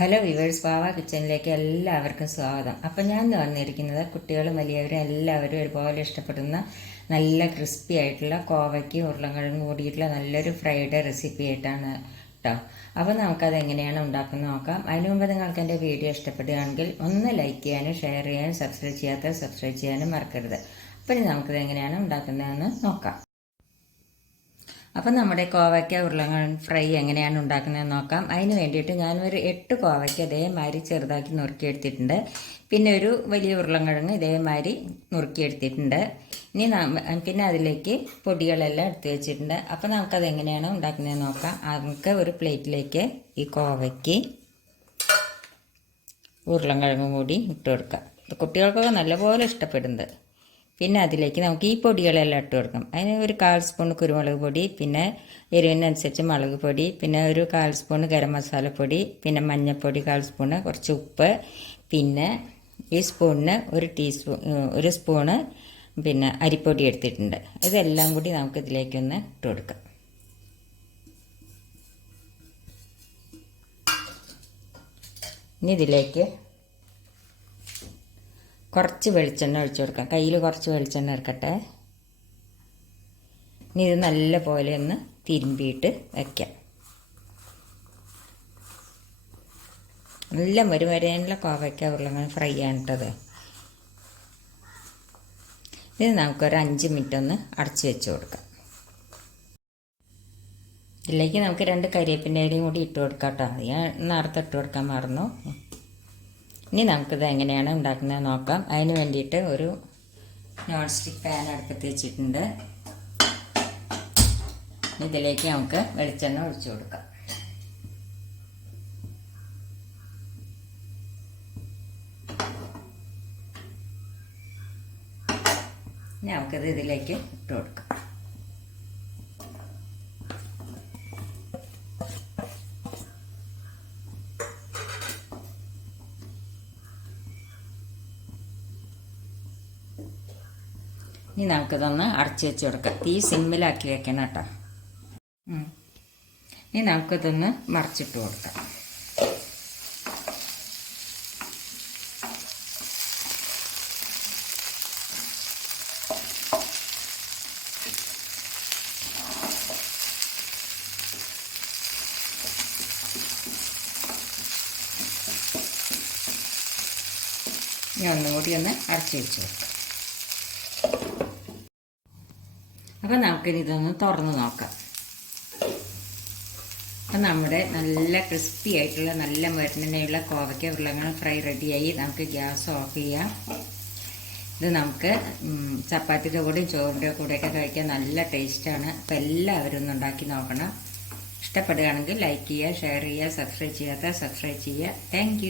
Hello viewers പാവ കിച്ചണിലേക്ക് എല്ലാവർക്കും സ്വാഗതം. അപ്പം ഞാൻ വന്നിരിക്കുന്നത് കുട്ടികളും വലിയവരും എല്ലാവരും ഒരുപോലെ ഇഷ്ടപ്പെടുന്ന നല്ല ക്രിസ്പി ആയിട്ടുള്ള കോവയ്ക്ക് ഉരുളങ്ങളും കൂടിയിട്ടുള്ള നല്ലൊരു ഫ്രൈഡ് റെസിപ്പി ആയിട്ടാണ് കേട്ടോ അപ്പോൾ നമുക്കത് എങ്ങനെയാണ് ഉണ്ടാക്കുന്നത് നോക്കാം. അതിനു മുമ്പ് നിങ്ങൾക്ക് എന്റെ വീഡിയോ ഇഷ്ടപ്പെടുകയാണെങ്കിൽ ഒന്ന് ലൈക്ക് ചെയ്യാനും ഷെയർ ചെയ്യാനും സബ്സ്ക്രൈബ് ചെയ്യാത്ത സബ്സ്ക്രൈബ് ചെയ്യാനും മറക്കരുത്. അപ്പം നമുക്കത് എങ്ങനെയാണ് ഉണ്ടാക്കുന്നതെന്ന് നോക്കാം. അപ്പം നമ്മുടെ കോവയ്ക്ക ഉരുളങ്ങൾ ഫ്രൈ എങ്ങനെയാണ് ഉണ്ടാക്കുന്നതെന്ന് നോക്കാം. അതിന് വേണ്ടിയിട്ട് ഞാനൊരു എട്ട് കോവയ്ക്ക ഇതേമാതിരി ചെറുതാക്കി നുറുക്കിയെടുത്തിട്ടുണ്ട്. പിന്നെ ഒരു വലിയ ഉരുളക്കിഴങ്ങ് ഇതേമാതിരി നുറുക്കിയെടുത്തിട്ടുണ്ട്. ഇനി പിന്നെ അതിലേക്ക് പൊടികളെല്ലാം എടുത്ത് വെച്ചിട്ടുണ്ട്. അപ്പം നമുക്കത് എങ്ങനെയാണ് ഉണ്ടാക്കുന്നതെന്ന് നോക്കാം. നമുക്ക് ഒരു പ്ലേറ്റിലേക്ക് ഈ കോവയ്ക്ക് ഉരുളക്കിഴങ്ങും കൂടി ഇട്ട് കൊടുക്കാം. കുട്ടികൾക്കൊക്കെ നല്ലപോലെ ഇഷ്ടപ്പെടുന്നത്. പിന്നെ അതിലേക്ക് നമുക്ക് ഈ പൊടികളെല്ലാം ഇട്ട് കൊടുക്കാം. അതിന് ഒരു കാൽ സ്പൂൺ കുരുമുളക് പൊടി പിന്നെ എരിവിനനുസരിച്ച് മുളക് പൊടി പിന്നെ ഒരു കാൽ സ്പൂൺ ഗരം മസാലപ്പൊടി പിന്നെ മഞ്ഞൾപ്പൊടി കാൽ സ്പൂണ് കുറച്ച് ഉപ്പ് പിന്നെ ഈ സ്പൂണിന് ഒരു ടീസ്പൂൺ ഒരു സ്പൂണ് പിന്നെ അരിപ്പൊടി എടുത്തിട്ടുണ്ട്. ഇതെല്ലാം കൂടി നമുക്ക് ഇതിലേക്കൊന്ന് ഇട്ട് കൊടുക്കാം. ഇനി ഇതിലേക്ക് കുറച്ച് വെളിച്ചെണ്ണ ഒഴിച്ചു കൊടുക്കാം. കയ്യിൽ കുറച്ച് വെളിച്ചെണ്ണ എടുക്കട്ടെ. ഇനി ഇത് നല്ല പോലെ ഒന്ന് തിരുമ്പിയിട്ട് വയ്ക്കാം നല്ല മരുമരേനുള്ള കോവയ്ക്ക ഉരുളങ്ങനെ ഫ്രൈ ആണിട്ടത് ഇത്. നമുക്കൊരു അഞ്ച് മിനിറ്റ് ഒന്ന് അടച്ചു വെച്ച് കൊടുക്കാം. ഇതിലേക്ക് നമുക്ക് രണ്ട് കരിയേപ്പിന്റെ ഇലയും കൂടി ഇട്ട് കൊടുക്കാം കേട്ടോ ഞാൻ നേരത്തെ ഇട്ട് കൊടുക്കാൻ മറന്നു. ഇനി നമുക്കിത് എങ്ങനെയാണ് ഉണ്ടാക്കുന്നത് നോക്കാം. അതിന് വേണ്ടിയിട്ട് ഒരു നോൺ സ്റ്റിക്ക് പാൻ അടുപ്പത്ത് വെച്ചിട്ടുണ്ട്. ഇതിലേക്ക് നമുക്ക് വെളിച്ചെണ്ണ ഒഴിച്ചു കൊടുക്കാം. ഇനി നമുക്കിത് ഇതിലേക്ക് ഇട്ട് കൊടുക്കാം. ഇനി നമുക്കിതൊന്ന് അടച്ചു വെച്ച് കൊടുക്കാം. തീ സിമ്മിലാക്കി വെക്കണം കേട്ടോ. ഇനി നമുക്കിതൊന്ന് മറിച്ചിട്ട് കൊടുക്കാം. ഇനി ഒന്നും കൂടി ഒന്ന് അടച്ചു വെച്ച് കൊടുക്കാം. അപ്പം നമുക്കിനി ഇതൊന്ന് തുറന്ന് നോക്കാം. അപ്പം നമ്മുടെ നല്ല ക്രിസ്പി ആയിട്ടുള്ള നല്ല മരുന്നിനുള്ള കോവയ്ക്ക ഉരുളങ്ങൾ ഫ്രൈ റെഡിയായി. നമുക്ക് ഗ്യാസ് ഓഫ് ചെയ്യാം. ഇത് നമുക്ക് ചപ്പാത്തിയുടെ കൂടെയും ചോറിന്റെ കൂടെയൊക്കെ കഴിക്കാൻ നല്ല ടേസ്റ്റാണ് അപ്പം എല്ലാവരും ഒന്ന് ഉണ്ടാക്കി നോക്കണം. ഇഷ്ടപ്പെടുകയാണെങ്കിൽ ലൈക്ക് ചെയ്യുക ഷെയർ ചെയ്യുക സബ്സ്ക്രൈബ് ചെയ്യാത്ത സബ്സ്ക്രൈബ് ചെയ്യുക. താങ്ക്